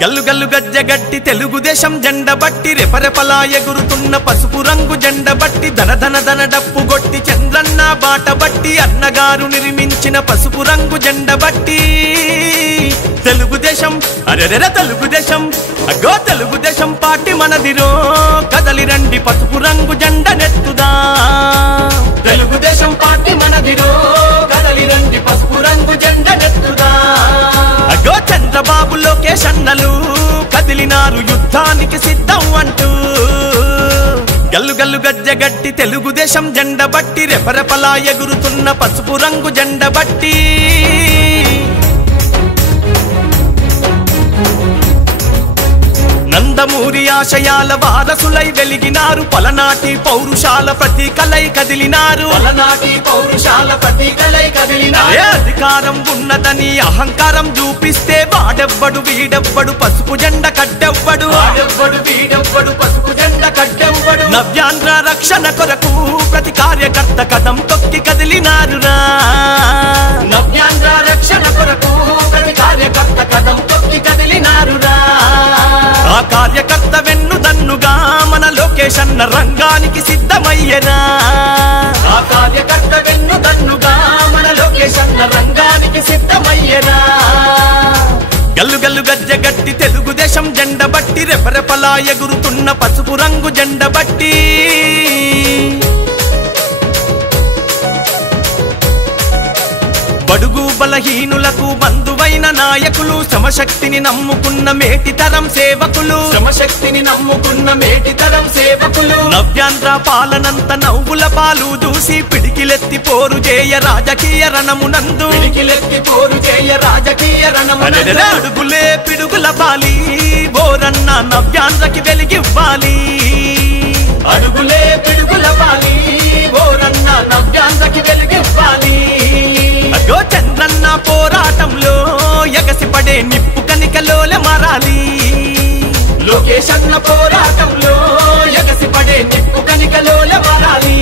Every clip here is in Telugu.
గల్లు గల్లు గజ్జగట్టి తెలుగుదేశం జెండ బట్టి రెపరెపలా ఎగురుతున్న పసుపు రంగు జెండ బట్టి ధన ధన ధన డప్పు గొట్టి చంద్రన్న బాట బట్టి అన్నగారు నిర్మించిన పసుపు రంగు జెండ బట్టి తెలుగుదేశం అరెరెర తెలుగుదేశం అగో తెలుగుదేశం పార్టీ మనదిరో కదలి రండి పసుపు రంగు జెండ నెత్తుదా తెలుగుదేశం పార్టీ మనదిరో కదలి రండి పసుపు రంగు జెండ నెత్తుదా అగో చంద్రబాబు లోకేష్ అన్నలు కదిలినారు యుద్ధానికి సిద్ధం అంటూ గల్లు గల్లు గజ్జగట్టి తెలుగుదేశం జెండ బట్టి రెపరెపలా ఎగురుతున్న పసుపు రంగు జెండ బట్టి నందమూరి ఆశయాల వారసులై వెలిగినారు పలనాటి పౌరుషాల ప్రతీకలై కదిలినారు అధికారం ఉన్నదని అహంకారం చూపిస్తే వాడెవ్వడు వీడెవ్వడు పసుపు జెండ కట్టెవ్వడు నవ్యాంధ్ర రక్షణ కొరకు ప్రతి కార్యకర్త కదం తొక్కి కదిలినారురా నవ్యాంధ్ర రక్షణ కొరకు ప్రతి కార్యకర్త కదం తొక్కి కదిలినారురా ఆ కార్యకర్త వెన్నుదన్నుగా మన లోకేష్ అన్న రంగానికి సిద్ధమయ్యనా ఆ కార్యకర్త వెన్నుదన్నుగా మన లోకేష్ అన్న రంగానికి సిద్ధమయ్యనా గల్లు గల్లు గజ్జగట్టి తెలుగుదేశం జెండ బట్టి రెపరెపలా ఎగురుతున్న పసుపు రంగు జెండ బట్టి బడుగు బలహీనులకు బంధువైన నాయకులు శ్రమశక్తిని నమ్ముకున్న మేటితరం సేవకులు నవ్యాంధ్ర పాలనంత నవ్వుల పాలు దూసి పిడికిలెత్తి పోరు చేయ రాజకీయ రణమునందు అడుగులే పిడుగుల బాలి బోరన్న నవ్యాంధ్రకి వెలిగివ్వాలి అడుగులే పిడుగుల బాలి బోరన్న నవ్యాంధ్రకి వెలిగివ్వాలి అగో చంద్రన్న పోరాటంలో ఎగసిపడే నిప్పు కనికలోల మారాలి లోకేష్ అన్న పోరాటంలో ఎగసిపడే నిప్పు కనికలోల మారాలి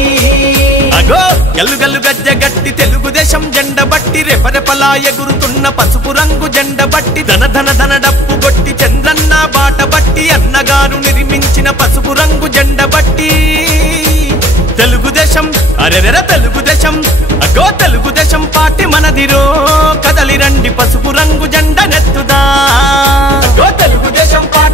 అగో గల్లు గల్లు గజ్జగట్టి తెలుగుదేశం జెండ బట్టి రెపరెపలా ఎగురుతున్న పసుపు రంగు జెండ బట్టి ధన ధన ధన డప్పు గొట్టి చంద్రన్న బాట బట్టి అన్నగారు నిర్మించిన పసుపు రంగు జెండ బట్టి తెలుగుదేశం అరెరెర తెలుగుదేశం అగో తెలుగుదేశం పార్టీ మనదిరో కదలి రండి పసుపు రంగు జెండ నెత్తుదా అగో తెలుగుదేశం పార్టీ